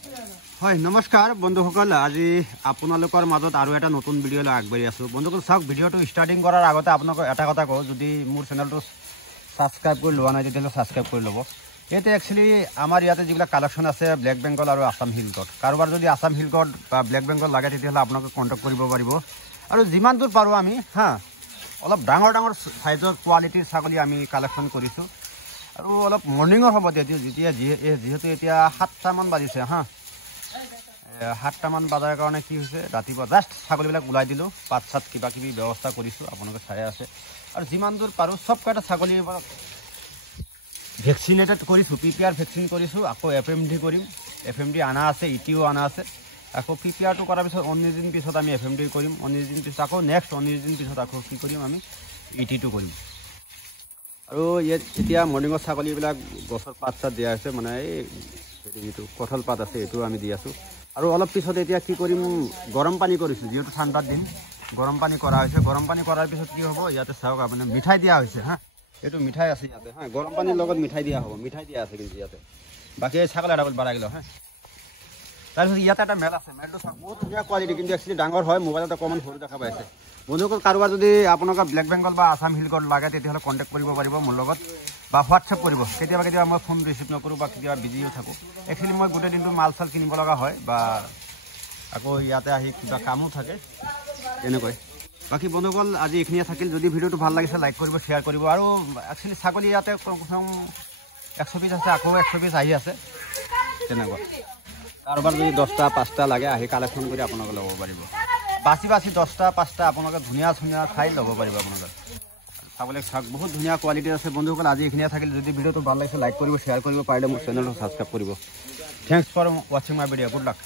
হয় নমস্কাৰ বন্ধুসকল, আজি আপোনালোকৰ মাজত আৰু এটা নতুন ভিডিঅ' লৈ আগবাঢ়ি আছোঁ। বন্ধুসকল চাওক, ভিডিঅ'টো ষ্টাৰ্টিং কৰাৰ আগতে আপোনালোকক এটা কথা কওঁ, যদি মোৰ চেনেলটো ছাবস্ক্ৰাইব কৰি লোৱা নাই তেতিয়াহ'লে ছাবস্ক্ৰাইব কৰি ল'ব। ইয়াতে একচুৱেলি আমাৰ ইয়াতে যিবিলাক কালেকশ্যন আছে ব্লেক বেংগল আৰু আছাম হিলকট, কাৰোবাৰ যদি আছাম হিলকট বা ব্লেক বেংগল লাগে তেতিয়াহ'লে আপোনালোকে কণ্টেক্ট কৰিব পাৰিব। আৰু যিমান দূৰ পাৰোঁ আমি অলপ ডাঙৰ ডাঙৰ চাইজৰ কোৱালিটিৰ ছাগলী আমি কালেকশ্যন কৰিছোঁ। আৰু অলপ মৰ্ণিঙৰ হ'ব যিহেতু এতিয়া 7টামান বাজিছে 7টামান বজাৰ কাৰণে কি হৈছে, ৰাতিপুৱা জাষ্ট ছাগলীবিলাক ওলাই দিলোঁ, পাত চাত কিবা কিবি ব্যৱস্থা কৰিছোঁ, আপোনালোকে চাই আছে। আৰু যিমান দূৰ পাৰোঁ চবকেইটা ছাগলী ভেকচিনেটেড কৰিছোঁ, PPR ভেকচিন কৰিছোঁ, আকৌ FMD কৰিম। FMD অনা আছে, ETO অনা আছে। আকৌ PPRটো কৰাৰ পিছত 19 দিন পিছত আমি FMD কৰিম, 19 দিন পিছত আকৌ নেক্সট 19 দিন পিছত আকৌ কি কৰিম, আমি ETটো কৰিম। আৰু ইয়াত এতিয়া মৰ্ণিঙৰ ছাগলীবিলাক গছৰ পাত চাত দিয়া হৈছে, মানে এই যিটো কঁঠাল পাত আছে এইটো আমি দি আছোঁ। আৰু অলপ পিছত এতিয়া কি কৰিম, গৰম পানী কৰিছোঁ, যিহেতু ঠাণ্ডাৰ দিন গৰম পানী কৰা হৈছে। গৰম পানী কৰাৰ পিছত কি হ'ব, ইয়াতে চাওক আপুনি মিঠাই দিয়া হৈছে এইটো মিঠাই আছে ইয়াতে গৰম পানীৰ লগত মিঠাই দিয়া হ'ব, মিঠাই দিয়া আছে কিন্তু ইয়াতে। বাকী এই ছাগলী এটা বাঢ়াই গ'ল তাৰপিছত ইয়াতে এটা মেল আছে, মেলটো চাওক বহুত ধুনীয়া কোৱালিটি, কিন্তু একচুৱেলি ডাঙৰ হয়, মোবাইলত অকণমান সৰু দেখা পাইছে। বন্ধুসকল কাৰোবাৰ যদি আপোনালোকৰ ব্লেক বেংগল বা আছাম হিলকট লাগে তেতিয়াহ'লে কণ্টেক্ট কৰিব পাৰিব মোৰ লগত, বা হোৱাটছএপ কৰিব। কেতিয়াবা মই ফোন ৰিচিভ নকৰোঁ বা কেতিয়াবা বিজিও থাকোঁ। একচুৱেলি মই গোটেই দিনটো মাল চাল কিনিব লগা হয়, বা আকৌ ইয়াতে আহি কিবা কামো থাকে তেনেকৈ। বাকী বন্ধুসকল আজি এইখিনিয়ে থাকিল। যদি ভিডিঅ'টো ভাল লাগিছে লাইক কৰিব, শ্বেয়াৰ কৰিব। আৰু একচুৱেলি ছাগলী ইয়াতে কমচে কম 100 পিচ আছে, আকৌ 100 পিচ আহি আছে তেনেকুৱা। কাৰোবাৰ যদি 10টা 5টা লাগে আহি কালেকশ্যন কৰি আপোনালোকে ল'ব পাৰিব। বাছি 10টা 5টা আপোনালোকে ধুনীয়া চাই ল'ব পাৰিব আপোনালোকে। ছাগলী চাওক বহুত ধুনীয়া কোৱালিটি আছে। বন্ধুসকল আজি এইখিনিয়ে থাকিল। যদি ভিডিঅ'টো ভাল লাগিছে লাইক কৰিব, শ্বেয়াৰ কৰিব, পাৰিলে মোৰ চেনেলটো ছাবস্ক্ৰাইব কৰিব। থেংকছ ফৰ ৱাচিং মাই ভিডিঅ'। Good luck.